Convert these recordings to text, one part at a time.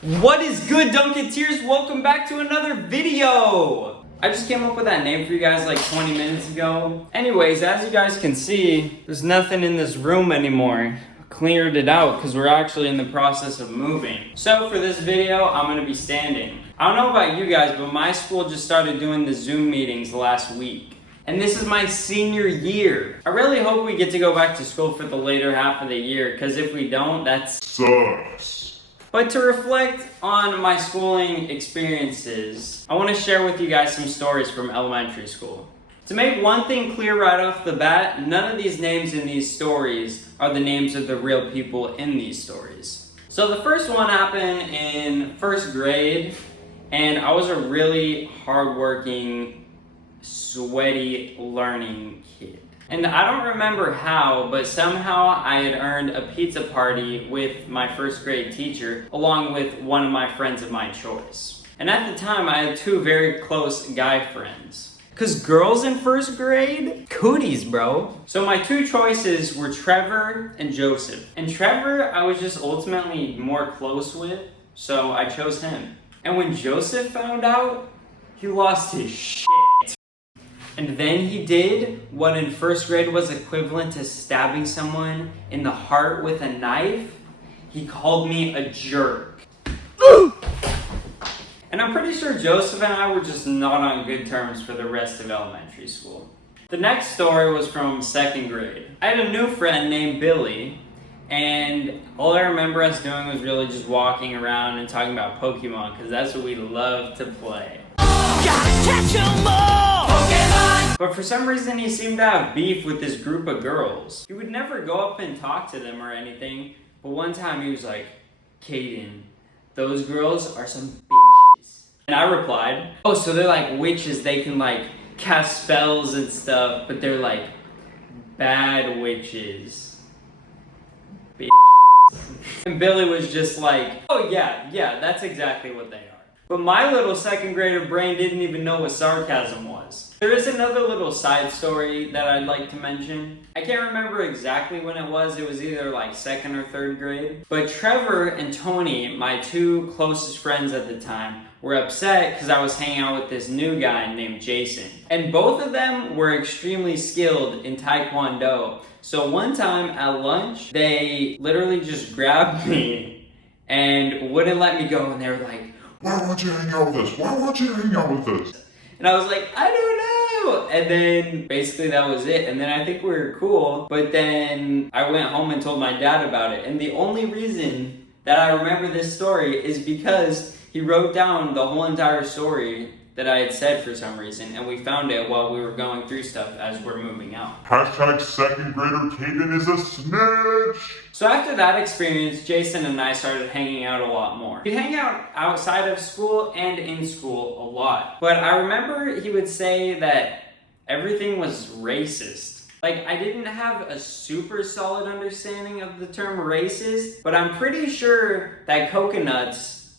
What is good, Dunketeers? Welcome back to another video! I just came up with that name for you guys like 20 minutes ago. Anyways, as you guys can see, there's nothing in this room anymore. I cleared it out because we're actually in the process of moving. So for this video, I'm gonna be standing. I don't know about you guys, but my school just started doing the Zoom meetings last week. And this is my senior year. I really hope we get to go back to school for the later half of the year, because if we don't, that sucks. But to reflect on my schooling experiences, I want to share with you guys some stories from elementary school. To make one thing clear right off the bat, none of these names in these stories are the names of the real people in these stories. So the first one happened in first grade, and I was a really hardworking, sweaty, learning kid. And I don't remember how, but somehow I had earned a pizza party with my first grade teacher, along with one of my friends of my choice. And at the time, I had two very close guy friends. Cause girls in first grade? Cooties, bro. So my two choices were Trevor and Joseph. And Trevor, I was just ultimately more close with, so I chose him. And when Joseph found out, he lost his shit. And then he did what in first grade was equivalent to stabbing someone in the heart with a knife. He called me a jerk. And I'm pretty sure Joseph and I were just not on good terms for the rest of elementary school. The next story was from second grade. I had a new friend named Billy, and all I remember us doing was really just walking around and talking about Pokemon, because that's what we love to play. Gotta catch 'em all! But for some reason he seemed to have beef with this group of girls. He would never go up and talk to them or anything, but one time he was like, "Caden, those girls are some bitches." And I replied, "Oh, so they're like witches, they can like cast spells and stuff, but they're like bad witches. Bitches." And Billy was just like, "Oh yeah, that's exactly what they are." But my little second grader brain didn't even know what sarcasm was. There is another little side story that I'd like to mention. I can't remember exactly when it was. It was either like second or third grade. But Trevor and Tony, my two closest friends at the time, were upset because I was hanging out with this new guy named Jason. And both of them were extremely skilled in Taekwondo. So one time at lunch, they literally just grabbed me and wouldn't let me go. And they were like, "Why won't you hang out with us? Why won't you hang out with us?" And I was like, "I don't know." And then basically that was it. And then I think we were cool. But then I went home and told my dad about it. And the only reason that I remember this story is because he wrote down the whole entire story that I had said for some reason. And we found it while we were going through stuff as we're moving out. Hashtag second grader Caden is a snitch. So after that experience, Jason and I started hanging out a lot more. We'd hang out outside of school and in school a lot. But I remember he would say that everything was racist. Like, I didn't have a super solid understanding of the term racist, but I'm pretty sure that coconuts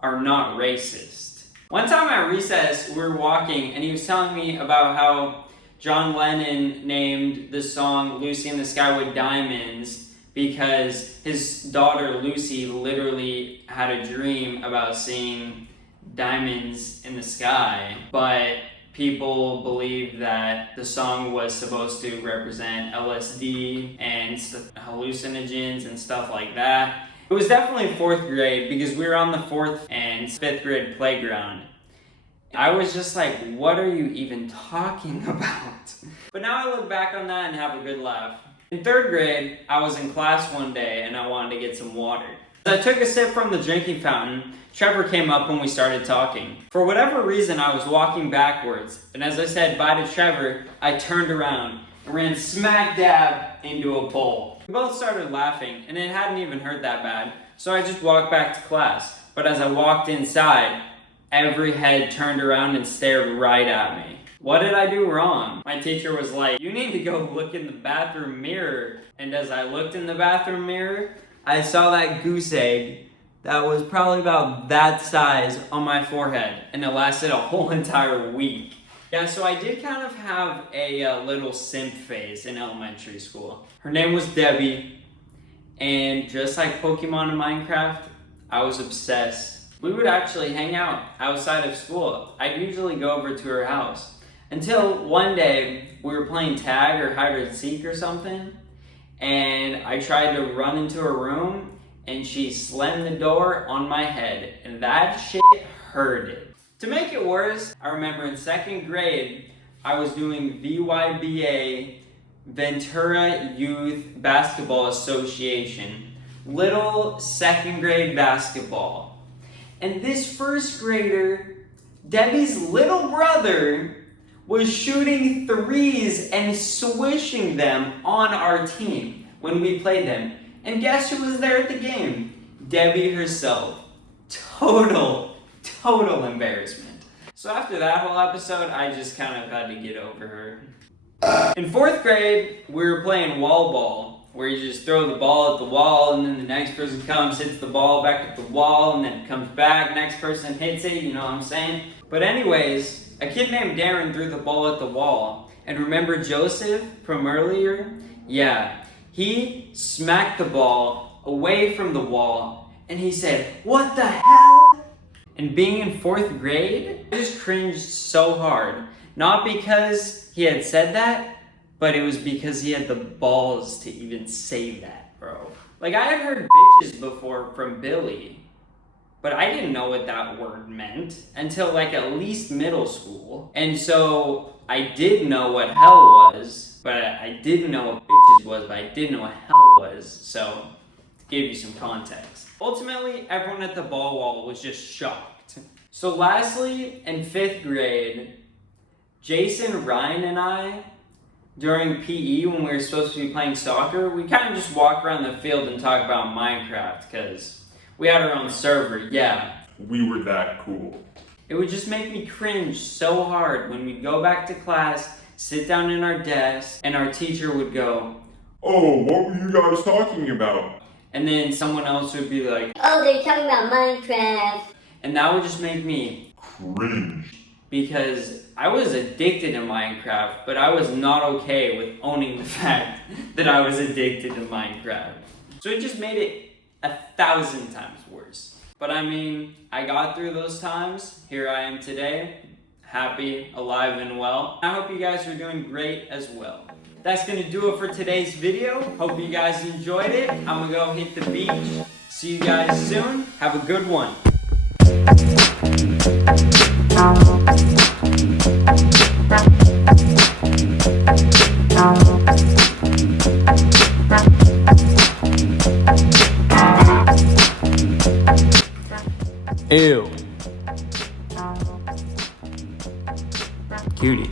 are not racist. One time at recess, we were walking and he was telling me about how John Lennon named the song Lucy in the Sky with Diamonds because his daughter Lucy literally had a dream about seeing diamonds in the sky, but people believed that the song was supposed to represent LSD and hallucinogens and stuff like that. It was definitely fourth grade because we were on the fourth and fifth grade playground. I was just like, what are you even talking about? But now I look back on that and have a good laugh. In third grade, I was in class one day and I wanted to get some water. As I took a sip from the drinking fountain, Trevor came up and we started talking. For whatever reason, I was walking backwards, and as I said bye to Trevor, I turned around and ran smack dab into a pole. We both started laughing, and it hadn't even hurt that bad, so I just walked back to class. But as I walked inside, every head turned around and stared right at me. What did I do wrong? My teacher was like, "You need to go look in the bathroom mirror." And as I looked in the bathroom mirror, I saw that goose egg that was probably about that size on my forehead, and it lasted a whole entire week. Yeah, so I did kind of have a little simp phase in elementary school. Her name was Debbie, and just like Pokemon and Minecraft, I was obsessed. We would actually hang out outside of school. I'd usually go over to her house. Until one day, we were playing tag or hide and seek or something, and I tried to run into her room, and she slammed the door on my head, and that shit hurted. To make it worse, I remember in 2nd grade, I was doing VYBA, Ventura Youth Basketball Association, little 2nd grade basketball. And this 1st grader, Debbie's little brother, was shooting threes and swishing them on our team when we played them. And guess who was there at the game? Debbie herself. Total embarrassment. So after that whole episode, I just kind of had to get over her. In 4th grade, we were playing wall ball, where you just throw the ball at the wall, and then the next person comes, hits the ball back at the wall, and then it comes back, next person hits it, you know what I'm saying? But anyways, a kid named Darren threw the ball at the wall. And remember Joseph from earlier? Yeah, he smacked the ball away from the wall, and he said, "What the hell?" And being in 4th grade, I just cringed so hard. Not because he had said that, but it was because he had the balls to even say that, bro. Like, I had heard bitches before from Billy, but I didn't know what that word meant until like at least middle school. And so I did know what hell was, but I didn't know what bitches was, but I didn't know what hell was. So, to give you some context. Ultimately, everyone at the ball wall was just shocked. So lastly, in 5th grade, Jason, Ryan, and I, during PE when we were supposed to be playing soccer, we kind of just walk around the field and talk about Minecraft, because we had our own server, yeah. We were that cool. It would just make me cringe so hard when we'd go back to class, sit down in our desk, and our teacher would go, "Oh, what were you guys talking about?" And then someone else would be like, "Oh, they're talking about Minecraft." And that would just make me Cringe. Because I was addicted to Minecraft, but I was not okay with owning the fact that I was addicted to Minecraft. So it just made it 1,000 times worse. But I mean, I got through those times. Here I am today, happy, alive, and well. I hope you guys are doing great as well. That's gonna do it for today's video. Hope you guys enjoyed it. I'm gonna go hit the beach. See you guys soon. Have a good one. Ew. Cutie.